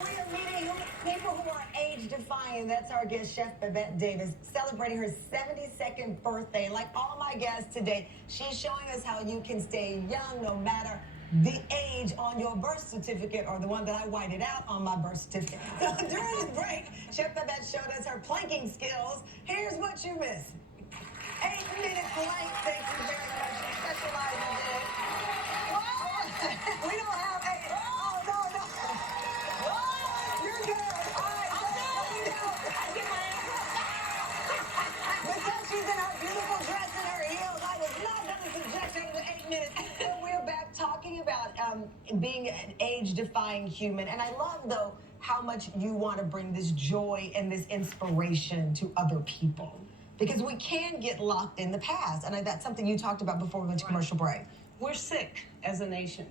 We are meeting people who are age-defying. That's our guest, Chef Babette Davis, celebrating her 72nd birthday. Like all my guests today, she's showing us how you can stay young no matter the age on your birth certificate or the one that I whited out on my birth certificate. So during the break, Chef Babette showed us her planking skills. Here's what you missed. 8-minute plank. Thank you very much. She specializes in it. Whoa! We don't have a... Oh, no. You're good. All right. Because she's in her beautiful dress and her heels, I was not going to subject her to 8 minutes. So we're back talking about being an age-defying human. And I love, though, how much you want to bring this joy and this inspiration to other people. Because we can get locked in the past. And that's something you talked about before we went to commercial break. We're sick as a nation.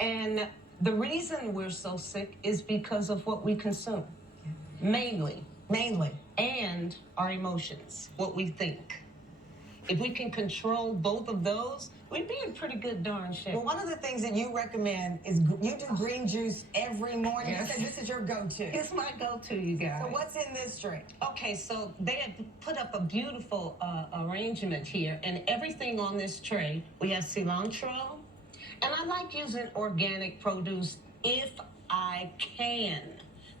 And the reason we're so sick is because of what we consume. Mainly. And our emotions, what we think. If we can control both of those, we'd be in pretty good darn shape. Well, one of the things that you recommend is you do green juice every morning. Yes. You said this is your go-to. It's my go-to, you guys. So what's in this drink? Okay, so they have put up a beautiful arrangement here, and everything on this tray, we have cilantro, and I like using organic produce if I can.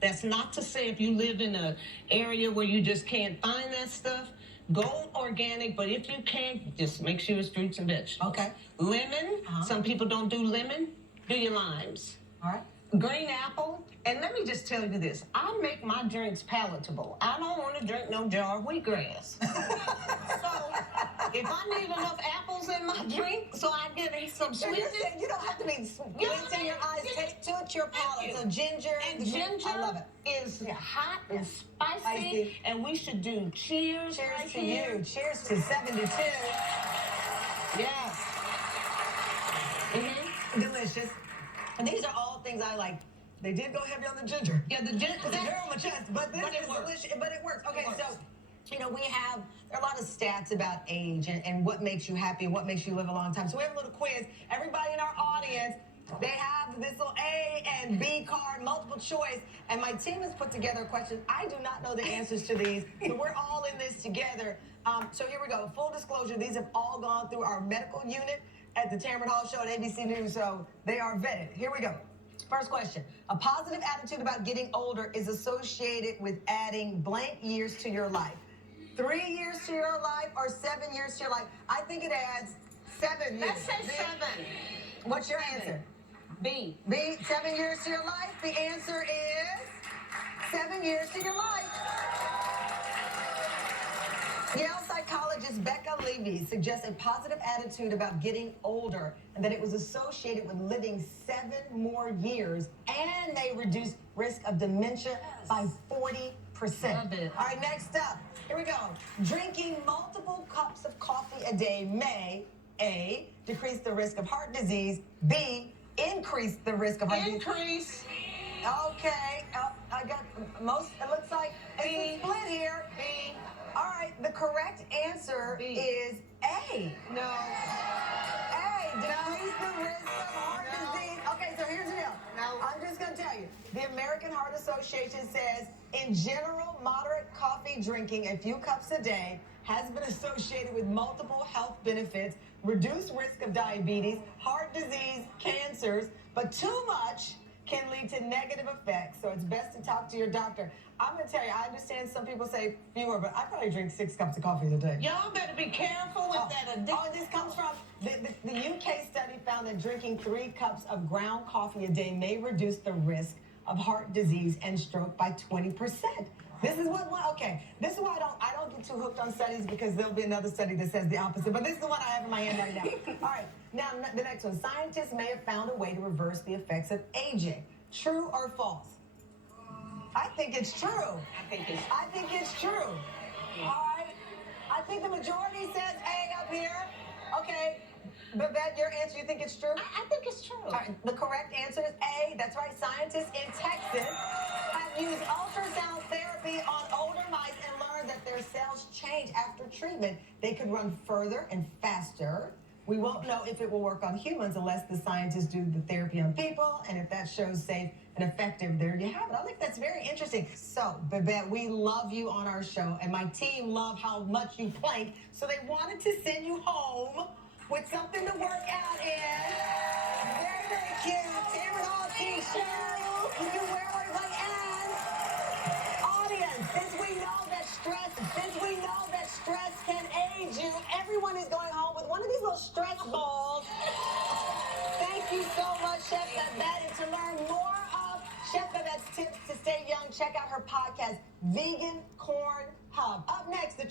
That's not to say if you live in an area where you just can't find that stuff, go organic, but if you can't, just make sure it's fruits and vegetables. Okay. Lemon, some people don't do lemon, do your limes. All right. Green apple, and let me just tell you this, I make my drinks palatable. I don't want to drink no jar of wheatgrass. So, if I need enough apples in my drink so I get some sweetness. You don't have to be squinting your eyes. Take to it your palate. So ginger. And ginger I love it. is hot and spicy, and we should do cheers. Cheers right to here. you. Cheers to 72. Yes. Delicious. And these are all things I like. They did go heavy on the ginger. Yeah, the ginger. It's hair on my chest, but this it is works. delicious. But it works. Okay, It works. so, there are a lot of stats about age and what makes you happy and what makes you live a long time. So we have a little quiz. Everybody in our audience, they have this little A and B card, multiple choice, and my team has put together a question. I do not know the answers to these, but we're all in this together. So here we go. Full disclosure, these have all gone through our medical unit at the Tamron Hall Show at ABC News, so they are vetted. Here we go. First question. A positive attitude about getting older is associated with adding blank years to your life. 3 years to your life or 7 years to your life? I think it adds 7 years. Let's say 7. What's your answer? B. B, 7 years to your life. The answer is 7 years to your life. Yale psychologist Becca Levy suggests a positive attitude about getting older and that it was associated with living 7 more years and may reduce risk of dementia by 40%. Love it. All right, next up. Here we go. Drinking multiple cups of coffee a day may, A, decrease the risk of heart disease, B, increase the risk of heart disease. Increase. Okay, I got most, it looks like it's a split here. B. All right, the correct answer is A. No. A, decrease the risk of heart disease. Okay, so here's the deal. No. I'm just going to tell you. The American Heart Association says, in general, moderate coffee drinking a few cups a day has been associated with multiple health benefits, reduced risk of diabetes, heart disease, cancers, but too much can lead to negative effects, so it's best to talk to your doctor. I'm going to tell you, I understand some people say fewer, but I probably drink 6 cups of coffee a day. Y'all better be careful with that addiction. Oh, this comes from the UK study found that drinking 3 cups of ground coffee a day may reduce the risk of heart disease and stroke by 20%. This is this is why I don't get too hooked on studies, because there'll be another study that says the opposite. But this is the one I have in my hand right now. All right, now the next one. Scientists may have found a way to reverse the effects of aging. True or false? I think it's true. I think it's true. All right. I think the majority says A up here. Okay. Babette, your answer, you think it's true? I think it's true. All right, the correct answer is A. That's right. Scientists in Texas have used ultrasound therapy on older mice and learned that their cells change after treatment. They could run further and faster. We won't know if it will work on humans unless the scientists do the therapy on people, and if that shows safe, and effective. There you have it. I think that's very interesting. So, Babette, we love you on our show, and my team love how much you plank, so they wanted to send you home with something to work out in. Very, very cute. Tamron T-shirt. You can wear what you like. And audience, since we know that stress can age you, everyone is going home with one of these little stress balls. Thank you so much, Chef Babette. And to learn more of Chef Babette's tips to stay young, check out her podcast, Vegan Corn Hub. Up next, the